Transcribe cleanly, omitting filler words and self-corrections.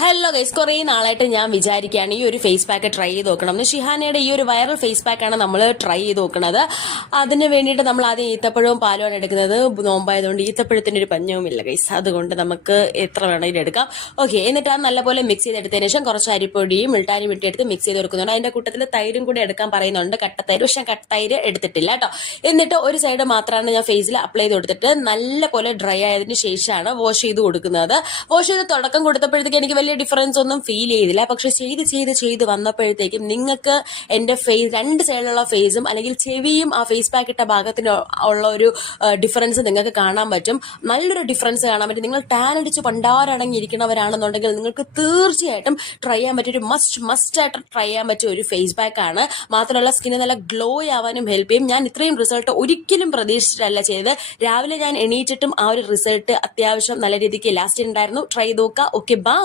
Hello guys, കുറേ നാളായിട്ട് ഞാൻ വിചാരിക്കുകയാണ് ഈ ഒരു ഫേസ് പാക്ക് ട്രൈ ചെയ്ത് നോക്കണം. ഷിഹാനയുടെ ഈ ഒരു വൈറൽ ഫേസ് പാക്കാണ് നമ്മൾ ട്രൈ ചെയ്ത് നോക്കുന്നത്. അതിന് വേണ്ടിയിട്ട് നമ്മൾ ആദ്യം ഈത്തപ്പഴവും പാലുമാണ് എടുക്കുന്നത്. നോമ്പായതുകൊണ്ട് ഈത്തപ്പഴത്തിൻ്റെ ഒരു പഞ്ഞവുമില്ല ഗൈസ്, അതുകൊണ്ട് നമുക്ക് എത്ര വേണമെങ്കിലും എടുക്കാം. ഓക്കെ, എന്നിട്ട് അത് നല്ലപോലെ മിക്സ് ചെയ്തെടുത്തതിന് ശേഷം കുറച്ച് അരിപ്പൊടിയും മിൾട്ടാനും വിട്ടിയെടുത്ത് മിക്സ് ചെയ്ത് കൊടുക്കുന്നുണ്ട്. അതിൻ്റെ കൂട്ടത്തിൽ തൈരും കൂടി എടുക്കാൻ പറയുന്നുണ്ട്, കട്ടത്തൈര്. പക്ഷെ കട്ടത്തൈര് എടുത്തിട്ടില്ല കേട്ടോ. എന്നിട്ട് ഒരു സൈഡ് മാത്രമാണ് ഞാൻ ഫേസിൽ അപ്ലൈ ചെയ്ത് കൊടുത്തിട്ട് നല്ലപോലെ ഡ്രൈ ആയതിനു ശേഷമാണ് വാഷ് ചെയ്ത് കൊടുക്കുന്നത്. വാഷ് ചെയ്ത് തുടക്കം കൊടുത്തപ്പോഴത്തേക്ക് എനിക്ക് വലിയ ഡിഫറൻസ് ഒന്നും ഫീൽ ചെയ്തില്ല. പക്ഷെ ചെയ്ത് വന്നപ്പോഴത്തേക്കും നിങ്ങൾക്ക് എന്റെ ഫേസ്, രണ്ട് സൈഡിലുള്ള ഫേസും അല്ലെങ്കിൽ ചെവിയും ആ ഫേസ് പാക്ക് ഇട്ട ഭാഗത്തിന് ഉള്ള ഒരു ഡിഫറൻസ് നിങ്ങൾക്ക് കാണാൻ പറ്റും. നല്ലൊരു ഡിഫറൻസ് കാണാൻ പറ്റും. നിങ്ങൾ ടാൻ അടിച്ച് പണ്ടാരടങ്ങിയിരിക്കുന്നവരാണെന്നുണ്ടെങ്കിൽ നിങ്ങൾക്ക് തീർച്ചയായിട്ടും ട്രൈ ചെയ്യാൻ പറ്റിയ ഒരു മസ്റ്റ് ആയിട്ട് ട്രൈ ചെയ്യാൻ പറ്റിയ ഒരു ഫേസ് പാക്ക് ആണ്. മാത്രമല്ല സ്കിന്ന് നല്ല ഗ്ലോ ആവാനും ഹെൽപ്പ് ചെയ്യും. ഞാൻ ഇത്രയും റിസൾട്ട് ഒരിക്കലും പ്രതീക്ഷിച്ചിട്ടല്ല ചെയ്തത്. രാവിലെ ഞാൻ എണീറ്റിട്ടും ആ ഒരു റിസൾട്ട് അത്യാവശ്യം നല്ല രീതിക്ക് ലാസ്റ്റ് ഉണ്ടായിരുന്നു. ട്രൈ ചെയ്ത് നോക്കുക. Okay, by.